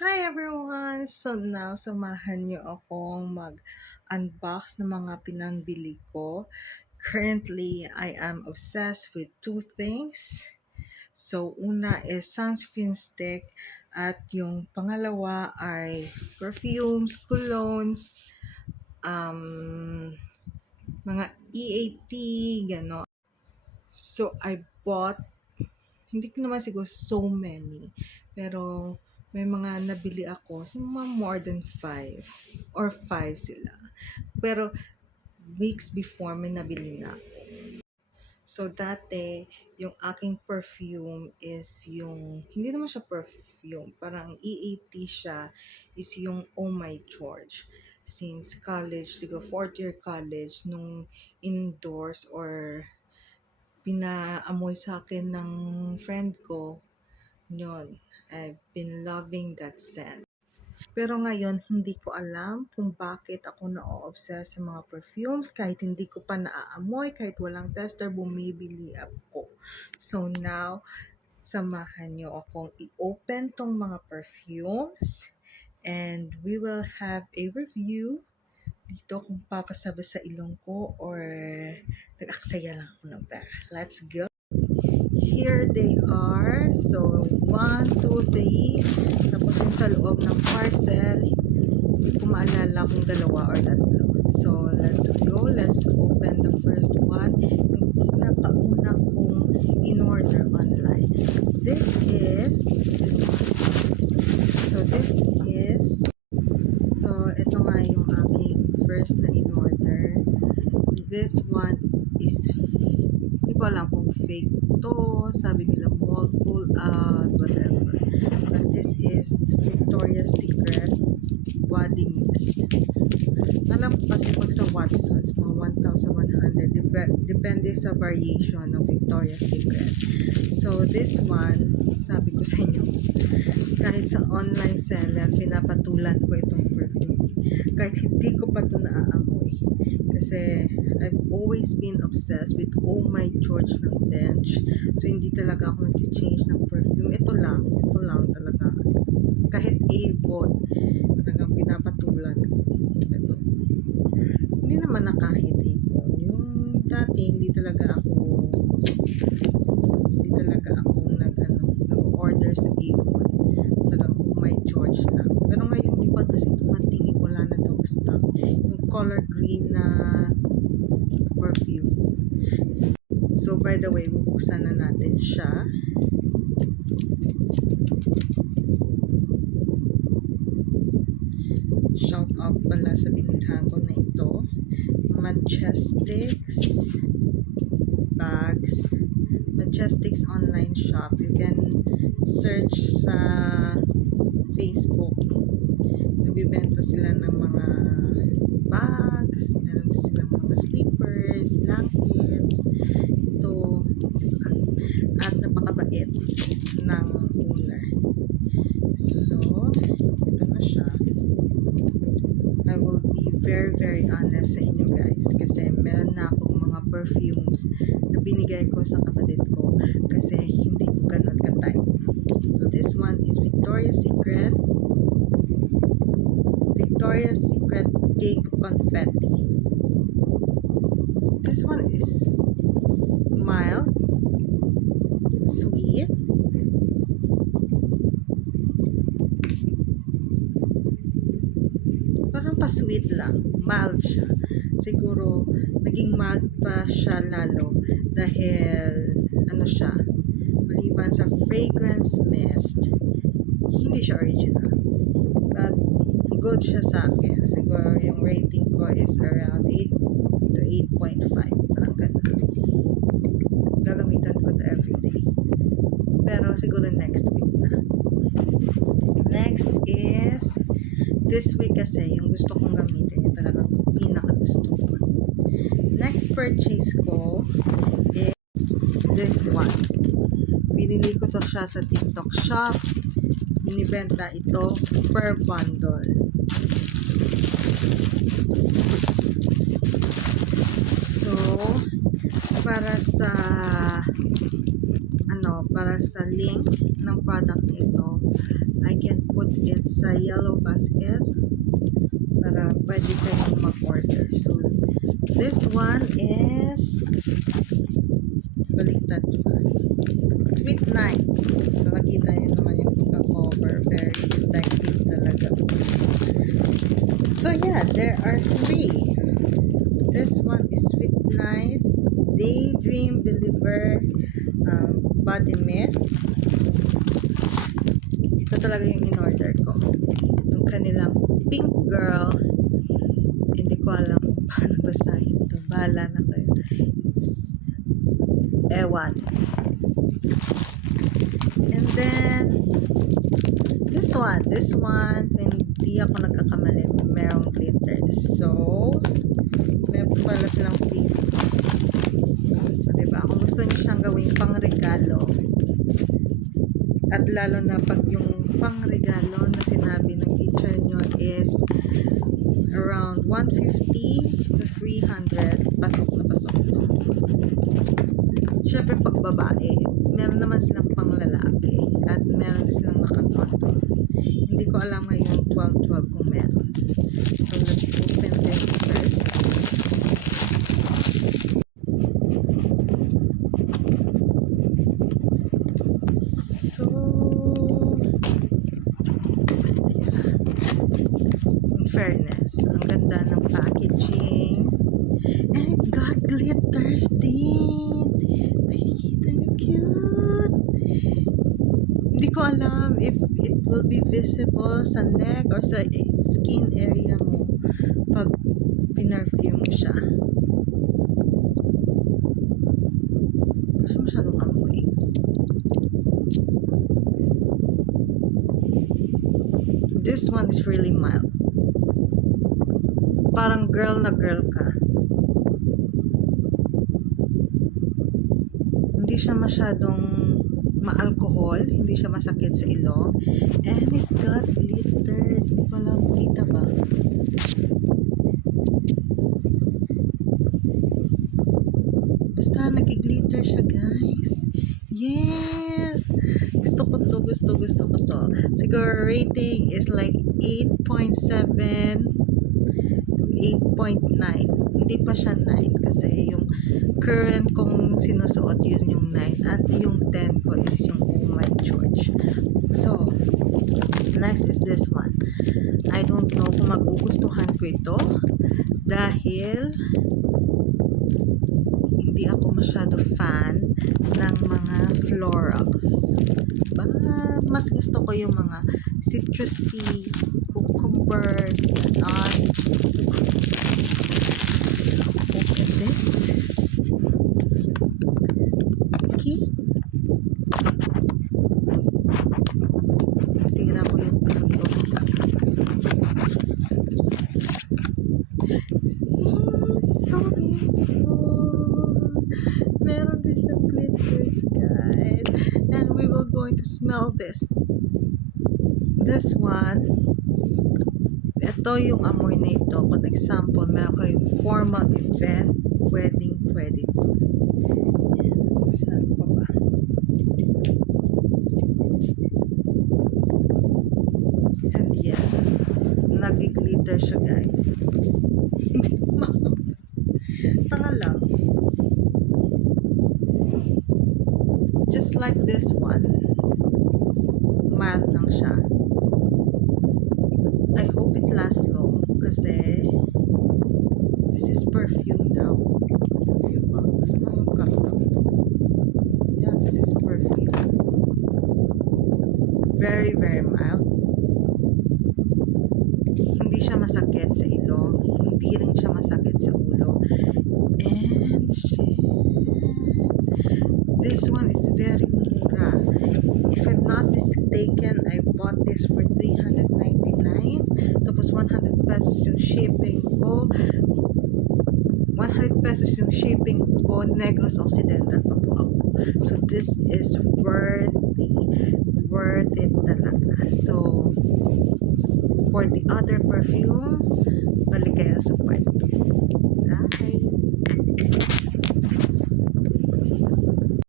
Hi everyone! So now, samahan niyo akong mag-unbox ng mga pinambili ko. Currently, I am obsessed with two things. So, una is sunscreen stick at yung pangalawa ay perfumes, colognes, um, mga EAP, gano'n. So, I bought hindi ko naman siguro so many, pero may mga nabili ako, mga more than 5 or 5 sila. Pero weeks before may nabili na ako. So dati, yung aking perfume is yung, hindi naman siya perfume, parang EAT siya, is yung Oh My George. Since college, siguro 4th year college, nung indoors or pinaamoy sa akin ng friend ko, yun, I've been loving that scent. Pero ngayon, hindi ko alam kung bakit ako na-obsess sa mga perfumes. Kahit hindi ko pa naaamoy, kahit walang tester, bumibili ako. So now, samahan nyo akong i-open tong mga perfumes. And we will have a review dito kung papasabay sa ilong ko or nag-aksaya lang ako ng pera. Let's go! Here they are. So, 1, 2, 3. Tapos yung sa loob ng parcel, hindi ko maalala kung dalawa or tatlo. So, let's go. Let's open the first one. Yung pinakauna kong in-order online. This is, ito nga yung aking first na in-order. This one is, hindi ko alam kung fake to, sabi nila mall pull out, whatever. But this is Victoria's Secret body mist. Alam ko kasi pag sa Watsons, mga 1,100, depende sa variation ng Victoria's Secret. So this one, sabi ko sa inyo, kahit sa online seller, pinapatulan ko itong perfume. Kahit hindi ko pa ito naaamoy. Kasi I've always been obsessed with Oh My George ng Bench. So, hindi talaga ako nag-change ng perfume. Ito lang talaga. Kahit Avon, talagang pinapatulan ko. Ito. Hindi naman na kahit Avon. Yung dati, hindi talaga ako nag-order sa Avon. Talagang Oh My George lang. Pero ngayon, di pa kasi tumating. Wala na daw stock. Yung color green na perfume. So, by the way, bubuksan na natin siya. Shout out pala sa binilhan ko na ito. Majestics bags. Majestics online shop. You can search sa Facebook. Nagbibenta sila ng mga bags, meron din silang mga slippers, blankets, ito, at napakabait ng owner. So, ito na siya. I will be very honest sa inyo guys, kasi meron na akong mga perfumes na binigay ko sa kapatid ko kasi hindi ko ganun ka-type. So, this one is Victoria's Secret Cake Confetti. This one is mild, sweet, parang pa-sweet lang, mild siya. Siguro naging mild pa siya lalo dahil ano siya, maliban sa fragrance mist, hindi siya original, but good siya sa akin. Siguro yung rating ko is around 8 to 8.5, parang ganun. Gagamitan ko to everyday, pero siguro next week na. Next is this week kasi yung gusto kong gamitin, yung talagang pinakagusto ko. Next purchase ko is this one. Binili ko to siya sa TikTok shop. Binibenta ito per bundle. So, para sa link ng product na ito, I can put It's a yellow basket para pwede kayong mag-order. So, this one is baliktad pa. Sweet Night. So, nakita niyo naman yung pagka-cover. Very effective talaga. So, yeah, there are 3. This one is Sweet Nights Daydream Believer Body Mist. Ito talaga yung in-order ko. Yung kanilang Pink Girl. Hindi ko alam kung paano basahin ito. Bahala na kayo. Ewan. And then, this one, hindi ako nagkakamali. Merong glitters. So, meron pala silang piggies. So, diba? Kung gusto niyo siyang gawing pang-regalo, at lalo na pag yung pang-regalo na sinabi ng teacher nyo is around 150 to 300, pasok na pasok to. Syempre pag babae, meron naman silang pang lalaki at meron din silang naka-cotton. Hindi ko alam ngayon 12-12 kung meron. So let's open this first. So yeah. In fairness, ang ganda ng packaging. And it got glitters din. Nakikita niyo, cute. Hindi ko alam if it will be visible sa neck or sa skin area mo pag pinarfume siya. Gusto masyadong amoy. This one is really mild. Parang girl na girl ka. Hindi siya masyadong ma-alcohol, hindi siya masakit sa ilong, and it got glitters. Hindi ko alam, kita ba? Basta nag-glitter siya, guys. Yes! Gusto ko to. Siguro rating is like 8.7 to 8.9. Hindi pa siya 9 kasi yung current kong sinusuot yun yung 9 at yung 10 ko is yung Oh My George. So, next is this one. I don't know kung magugustuhan ko ito dahil hindi ako masyado fan ng mga florals. But mas gusto ko yung mga citrusy, cucumbers, and open this. Okay. Sira ko yung pinto. So beautiful. Meron din siyang glitters, guys. And we will going to smell this. This one, ito yung amoy na ito. For example, meron kayong formal event, wedding, pwede ito. Yan, saan pa ba? And yes, nag-glitter siya, guys. Hindi ko makakam. Tanga lang. Just like this one, mild lang siya. I hope it lasts long kasi this is perfume daw. Perfume ba? Gusto mo yung cup daw. Yeah, this is perfume. Very, very mild. Hindi siya masakit sa ilong. Hindi rin siya masakit sa ulo. And shit. This one is very mura. If I'm not mistaken, I bought this for 399. Tapos 100 pesos yung shipping ko. 100 pesos yung shipping ko. Negros Occidental pa po ako. So this is worth it talaga. So for the other perfumes, balik kayo sa part 2. Bye!